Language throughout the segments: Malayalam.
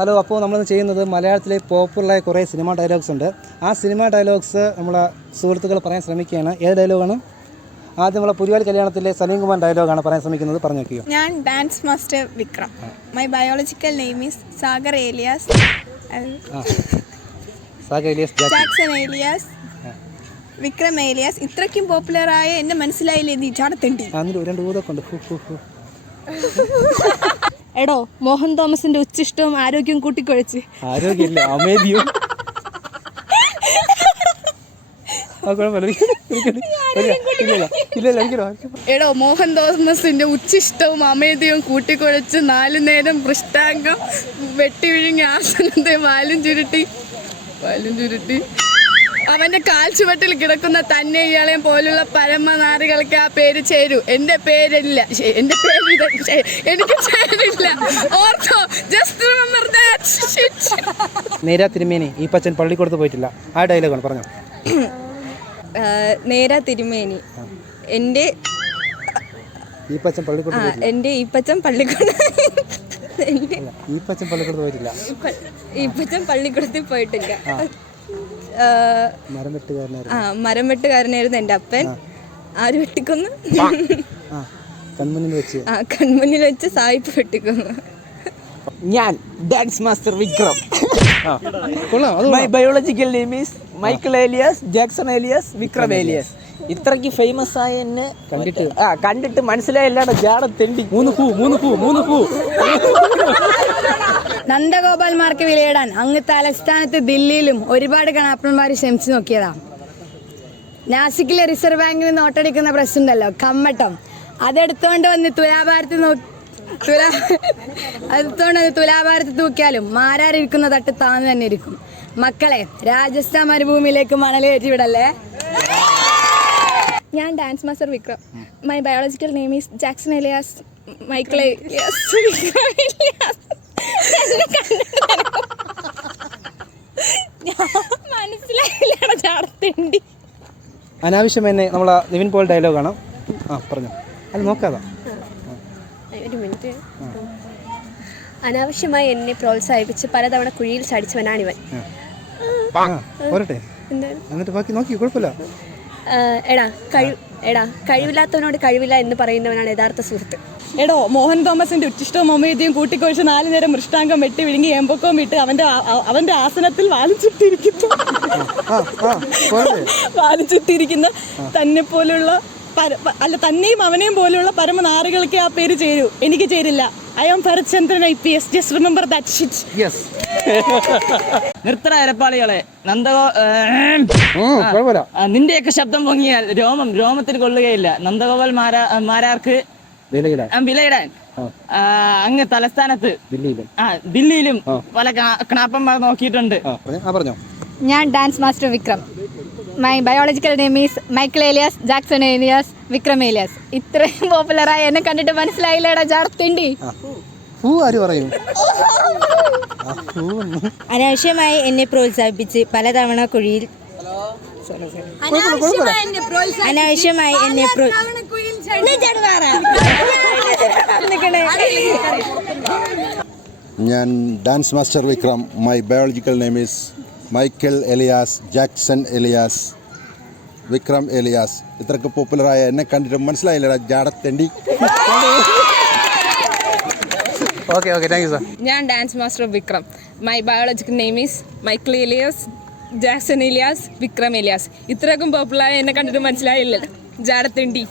ഹലോ, അപ്പോൾ നമ്മളിന്ന് ചെയ്യുന്നത് മലയാളത്തിലെ പോപ്പുലറായ കുറേ സിനിമ ഡയലോഗ്സ് ഉണ്ട്. ആ സിനിമ ഡയലോഗ്സ് നമ്മളെ സുഹൃത്തുക്കൾ പറയാൻ ശ്രമിക്കുകയാണ്. ഏത് ഡയലോഗാണ്? ആദ്യം നമ്മളെ പുതിയ കല്യാണത്തിലെ സലീം കുമാർ ഡയലോഗാണ് പറയാൻ ശ്രമിക്കുന്നത്. പറഞ്ഞു നോക്കിയോ. ഞാൻ dance master Vikram. My biological name is Sagar alias Jackson alias Vikram alias. ഇത്രയ്ക്കും പോപ്പുലറായ എന്നെ മനസ്സിലായില്ലേ നീ ചാടത്തേണ്ടി. രണ്ട് ഊതൊക്കെ ഉണ്ട്. എടോ, മോഹൻ തോമസിന്റെ ഉച്ചിഷ്ടവും ആരോഗ്യവും കൂട്ടിക്കൊഴിച്ച്. ആരോഗ്യമില്ല, അമേദിയും. എടോ, മോഹൻ തോമസിന്റെ ഉച്ചിഷ്ടവും അമേദിയും കൂട്ടിക്കൊഴിച്ച് 4 നേരം പൃഷ്ടാംഗം വെട്ടി വിഴുങ്ങി ആസനത്തെ വാലും ചുരുട്ടി അവന്റെ കാൽച്ചുവട്ടിൽ കിടക്കുന്ന തന്നെ ഇയാളെയും പോലുള്ള പരമനാരികൾക്ക് ആ പേര് ചേരൂ. എന്റെ പേരില്ല, എന്റെ പേര് എനിക്ക് ചേരില്ല. ഓർത്തോ, ജസ്റ്റ് റിമെമ്പർ ദാറ്റ്. നേരാ തിരുമേനി ഈ പച്ചൻ പള്ളിക്കൂടത്ത് പോയിട്ടില്ല. ആ ഡയലോഗാണ് പറഞ്ഞോ. നേരാ തിരുമേനി എന്റെ ഈപ്പച്ചൻ പള്ളിക്കൂടത്ത് പോയിട്ടില്ല. എന്റെ ഈപ്പച്ചൻ പള്ളിക്കൂടത്ത് പോയിട്ടില്ല. ഈപ്പച്ചൻ പള്ളിക്കൂടത്തിൽ പോയിട്ടില്ല. മരം വെട്ടുകാരനായിരുന്നു എൻ്റെ അപ്പൻ. ആര് വെട്ടിക്കൊന്നു? കൺമുന്നിൽ വെച്ച് സായിപ്പ് വെട്ടിക്കൊന്നു. ഞാൻ dance master Vikram. My biological name is Michael alias Jackson alias Vikram alias. ഇത്രയ്ക്ക് ഫേമസ് ആയ എന്നെ കണ്ടിട്ട് മനസ്സിലായില്ലാണ്ട് ജാട തെണ്ടി. മൂന്ന് പൂ നന്ദഗോപാൽമാർക്ക് വിലയിടാൻ അങ്ങ് തലസ്ഥാനത്ത് ദില്ലിയിലും ഒരുപാട് കണാപ്പന്മാർ ശ്രമിച്ചു നോക്കിയതാ. നാസിക്കിലെ റിസർവ് ബാങ്കിൽ നോട്ടടിക്കുന്ന പ്രസ് ഉണ്ടല്ലോ, കമ്മട്ടം, അതെടുത്തോണ്ട് വന്ന് തുലാഭാരത്ത് തൂക്കിയാലും മാരാരിരിക്കുന്ന തട്ട് താന്ന് തന്നെ ഇരിക്കും. മക്കളെ, രാജസ്ഥാൻ മരുഭൂമിയിലേക്ക് മണലേറ്റി വിടല്ലേ. ഞാൻ dance master Vikram. My biological name is Jackson Elias Michael Elias മനസ്സിലായില്ല ചാടത്തേണ്ടി. അനാവശ്യം എന്നെ നമ്മളെ നിവിൻ പോൾ ഡയലോഗാണ്. പറഞ്ഞു. അത് നോക്കാതാ. ഒരു മിനിറ്റ്. അനാവശ്യമായി എന്നെ പ്രോത്സാഹിപ്പിച്ച് പലതവണ കുഴിയിൽ ചടിച്ചവനാണിവൻ. എന്നിട്ട് ബാക്കി നോക്കി, കുഴപ്പമില്ല. കഴിവില്ലാത്തവനോട് കഴിവില്ല എന്ന് പറയുന്നവനാണ് യഥാർത്ഥ സുഹൃത്ത്. എടോ, മോഹൻ തോമസിന്റെ ഉച്ചിഷ്ടവും അമേദിയും കൂട്ടിക്കൊഴിച്ച് 4 നേരം മൃഷ്ടാംഗം വെട്ടി വിഴുങ്ങി ഏമ്പക്കവും വിട്ട് അവന്റെ ആസനത്തിൽ വാലും ചുറ്റിയിരിക്കുന്ന തന്നെ പോലുള്ള തന്നെയും അവനെയും പോലുള്ള പരമനാറികൾക്ക് ആ പേര് ചേരൂ. എനിക്ക് ചേരില്ല. I am Bharatchandran IPS. Just remember that shit. നിർത്തണ എരപ്പാളികളെ. നിന്റെയൊക്കെ ശബ്ദം പൊങ്ങിയാൽ രോമത്തിൽ കൊള്ളുകയില്ല. നന്ദഗോപാൽ മാരാർക്ക് വിലയിടാൻ അങ്ങ് തലസ്ഥാനത്ത് ദില്ലിയിലും പല കണാപ്പന്മാർ നോക്കിയിട്ടുണ്ട്. ഞാൻ dance master Vikram. My biological name is Michael alias Jackson alias Vikram Elias. ഇത്രയും പോപ്പുലറായി എന്നെ കണ്ടിട്ട് മനസ്സിലായില്ലേടാ ചാടത്തേണ്ടി. അനാവശ്യമായി എന്നെ പ്രോത്സാഹിപ്പിച്ച് പലതവണ കുഴിയിൽ ഞാൻ dance master Vikram. My biological name is Michael alias Jackson alias Vikram alias. ഇത്രയ്ക്ക് പോപ്പുലറായ എന്നെ കണ്ടിട്ട് മനസ്സിലായില്ലടാ ജാടത്തേണ്ടി. ഞാൻ dance master Vikram. My biological name is Michael alias Jackson alias Vikram alias. ഇത്രയ്ക്കും പോപ്പുലറായ എന്നെ കണ്ടിട്ട് മനസ്സിലായില്ല ജാടത്തേണ്ടി.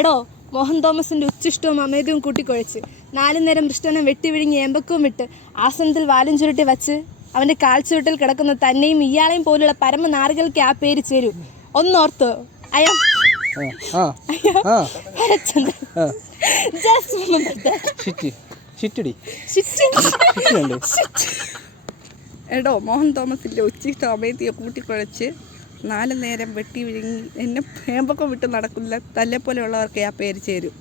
എടോ, മോഹൻ തോമസിന്റെ ഉച്ചിഷ്ടവും അമേദിയും കൂട്ടിക്കൊഴിച്ച് 4 നേരം മൃഷ്ടാനം വെട്ടി വിഴുങ്ങി ഏമ്പക്കവും വിട്ട് ആസനത്തിൽ വാലും ചുരുട്ടി വച്ച് അവന്റെ കാൽച്ചുവട്ടിൽ കിടക്കുന്ന തന്നെയും ഇയാളെയും പോലുള്ള പരമനാറികൾക്ക് ആ പേര് ചേരൂ. ഒന്നോർത്തോ, എടോ, മോഹൻ തോമസിന്റെ ഉച്ചിഷ്ടം അമേദിയെ കൂട്ടിക്കുഴച്ച് 4 നേരം വെട്ടി വിഴുങ്ങി എന്നെ ഏമ്പക്കം വിട്ട് നടക്കില്ല തല്ലെ പോലെയുള്ളവർക്ക് ആ പേര് ചേരും.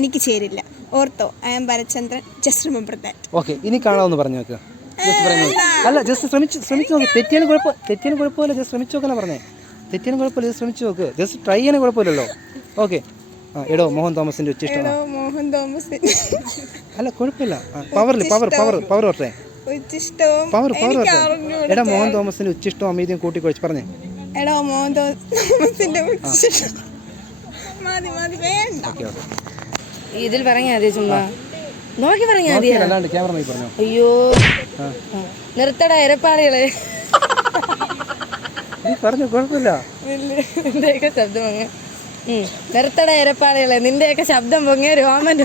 എനിക്ക് ചേരില്ല. ഓർത്തോ, I am Bharatchandran. Just remember that. Okay, ഇനി കാണാമെന്ന് പറഞ്ഞു നോക്കുക. അല്ല, ജസ്റ്റ് ശ്രമിച്ചു നോക്കി. തെറ്റിയാലും കുഴപ്പമില്ല. ജസ്റ്റ് ശ്രമിച്ചു നോക്കാനാ പറഞ്ഞേ. തെറ്റിയാലും കുഴപ്പമില്ല, ഇത് ശ്രമിച്ചു നോക്ക്, ജസ്റ്റ് ട്രൈ ചെയ്യാനും കുഴപ്പമില്ലല്ലോ. ഓക്കെ. ആ എടോ മോഹൻ തോമസിൻ്റെ ഉച്ചിഷ്ടം. മോഹൻ തോമസ് അല്ല കുഴപ്പമില്ല, പവർ ഓർട്ടെ, പവർ എടാ മോഹൻ തോമസിൻ്റെ ഉച്ചിഷ്ടവും അമീതിയും കൂട്ടിക്കൊഴിച്ച് പറഞ്ഞേ. എടോ മോഹൻ തോമസിന്റെ ഉച്ചിഷ്ടം. Okay okay. ഇതിൽ പറഞ്ഞാൽ മതി, ചുമ്മാ നോക്കി പറഞ്ഞാൽ മതി. അല്ലാണ്ട് ക്യാമറ നോക്കി പറഞ്ഞോ. അയ്യോ നിർത്തടാ ഇരപ്പാളികളെ. നീ പറഞ്ഞു കുഴപ്പമില്ല. നിന്റെയൊക്കെ ശബ്ദം പൊങ്ങ നിർത്തടാ ഇരപ്പാളികളെ, നിന്റെയൊക്കെ ശബ്ദം പൊങ്ങിയ രോമൻ